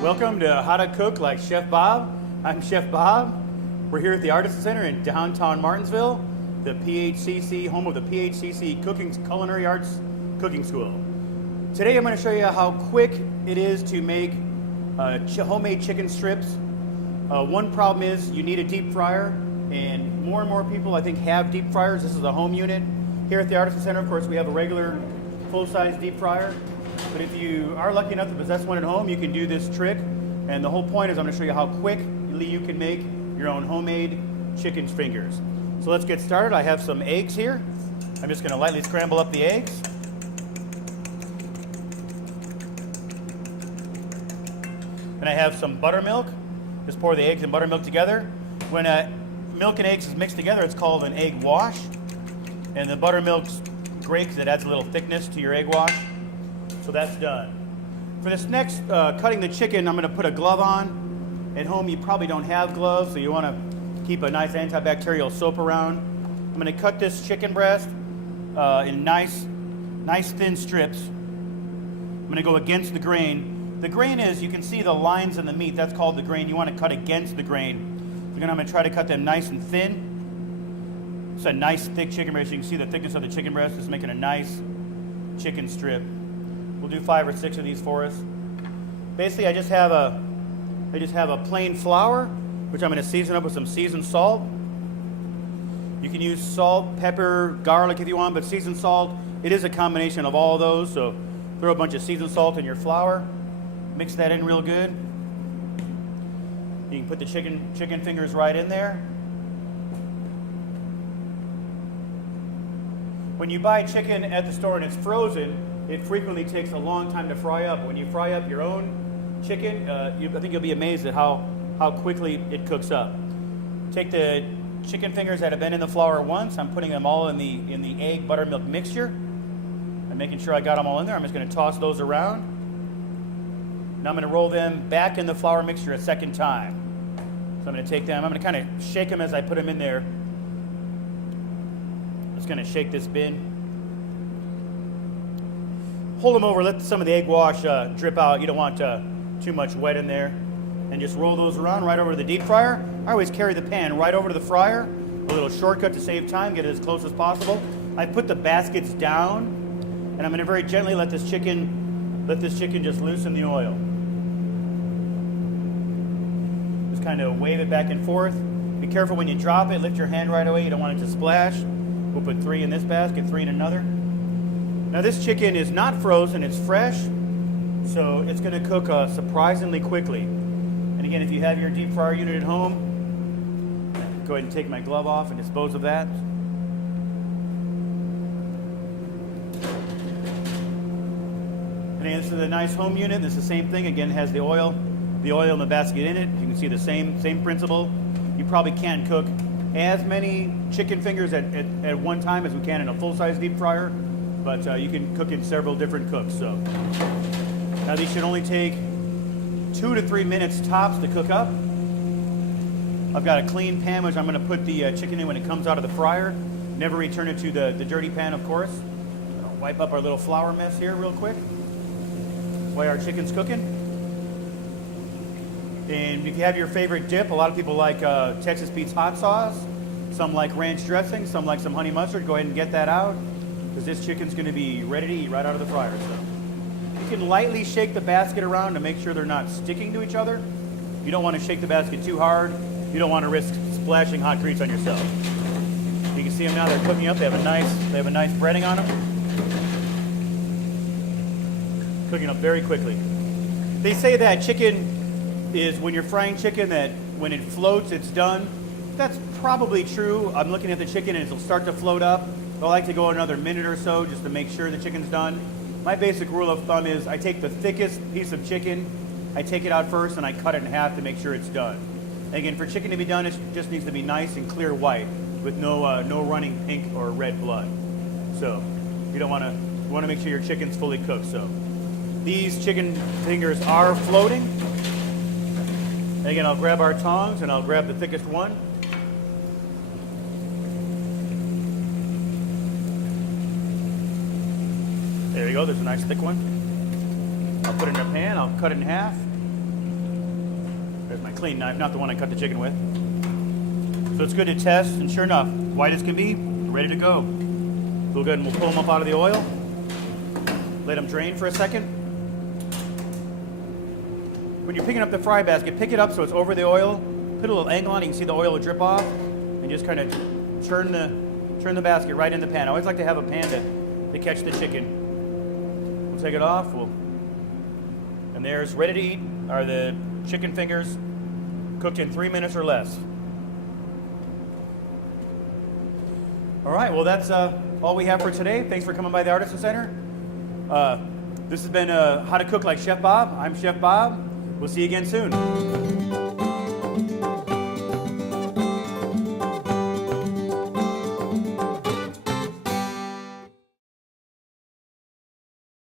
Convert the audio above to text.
Welcome to How to Cook Like Chef Bob. I'm Chef Bob. We're here at the Artisan Center in downtown Martinsville, the P&HCC, home of the P&HCC Culinary Arts Cooking School. Today I'm going to show you how quick it is to make homemade chicken strips. One problem is you need a deep fryer, and more people I think have deep fryers. This is a home unit. Here at the Artisan Center, of course, we have a regular full-size deep fryer. But if you are lucky enough to possess one at home, you can do this trick. And the whole point is I'm going to show you how quickly you can make your own homemade chicken fingers. So let's get started. I have some eggs here. I'm just going to lightly scramble up the eggs. And I have some buttermilk. Just pour the eggs and buttermilk together. When milk and eggs is mixed together, it's called an egg wash. And the buttermilk's great because it adds a little thickness to your egg wash. So that's done. For this next cutting the chicken, I'm going to put a glove on. At home, you probably don't have gloves, so you want to keep a nice antibacterial soap around. I'm going to cut this chicken breast in nice thin strips. I'm going to go against the grain. The grain is, you can see the lines in the meat. That's called the grain. You want to cut against the grain. So I'm going to try to cut them nice and thin. It's a nice thick chicken breast. You can see the thickness of the chicken breast is making a nice chicken strip. We'll do 5 or 6 of these for us. Basically, I just have a plain flour, which I'm going to season up with some seasoned salt. You can use salt, pepper, garlic if you want, but seasoned salt, it is a combination of all of those. So throw a bunch of seasoned salt in your flour, mix that in real good. You can put the chicken fingers right in there. When you buy chicken at the store and it's frozen, it frequently takes a long time to fry up. When you fry up your own chicken, I think you'll be amazed at how quickly it cooks up. Take the chicken fingers that have been in the flour once. I'm putting them all in the egg buttermilk mixture. I'm making sure I got them all in there. I'm just going to toss those around. Now I'm going to roll them back in the flour mixture a second time. So I'm going to take them. I'm going to kind of shake them as I put them in there. Just going to shake this bin. Hold them over, let some of the egg wash drip out. You don't want too much wet in there. And just roll those around right over to the deep fryer. I always carry the pan right over to the fryer. A little shortcut to save time, get it as close as possible. I put the baskets down, and I'm going to very gently let this chicken just loosen the oil. Just kind of wave it back and forth. Be careful when you drop it. Lift your hand right away. You don't want it to splash. We'll put 3 in this basket, 3 in another. Now this chicken is not frozen, it's fresh, so it's going to cook surprisingly quickly. And again, if you have your deep fryer unit at home, go ahead and take my glove off and dispose of that. And again, this is a nice home unit. This is the same thing. Again, it has the oil in the basket in it. You can see the same principle. You probably can't cook as many chicken fingers at one time as we can in a full-size deep fryer. But you can cook in several different cooks. So now these should only take 2 to 3 minutes tops to cook up. I've got a clean pan which I'm going to put the chicken in when it comes out of the fryer. Never return it to the dirty pan, of course. I'll wipe up our little flour mess here real quick while our chicken's cooking. And if you have your favorite dip, a lot of people like Texas Pete's hot sauce. Some like ranch dressing. Some like some honey mustard. Go ahead and get that out, because this chicken's going to be ready to eat right out of the fryer. So you can lightly shake the basket around to make sure they're not sticking to each other. You don't want to shake the basket too hard. You don't want to risk splashing hot grease on yourself. You can see them now, they're cooking up. They have a nice breading on them. Cooking up very quickly. They say that chicken is, when you're frying chicken, that when it floats, it's done. That's probably true. I'm looking at the chicken and it'll start to float up. I like to go another minute or so just to make sure the chicken's done. My basic rule of thumb is I take the thickest piece of chicken, I take it out first, and I cut it in half to make sure it's done. And again, for chicken to be done, it just needs to be nice and clear white with no running pink or red blood. So you want to make sure your chicken's fully cooked. So these chicken fingers are floating. And again, I'll grab our tongs and I'll grab the thickest one. There you go, there's a nice thick one. I'll put it in a pan, I'll cut it in half. There's my clean knife, not the one I cut the chicken with. So it's good to test, and sure enough, white as can be, ready to go. So we'll go ahead and we'll pull them up out of the oil. Let them drain for a second. When you're picking up the fry basket, pick it up so it's over the oil. Put a little angle on it, you can see the oil will drip off. And just kind of turn the basket right in the pan. I always like to have a pan to catch the chicken. We'll take it off. And there's ready to eat are the chicken fingers cooked in 3 minutes or less. All right, well that's all we have for today. Thanks for coming by the Artisan Center. This has been How to Cook Like Chef Bob. I'm Chef Bob. We'll see you again soon.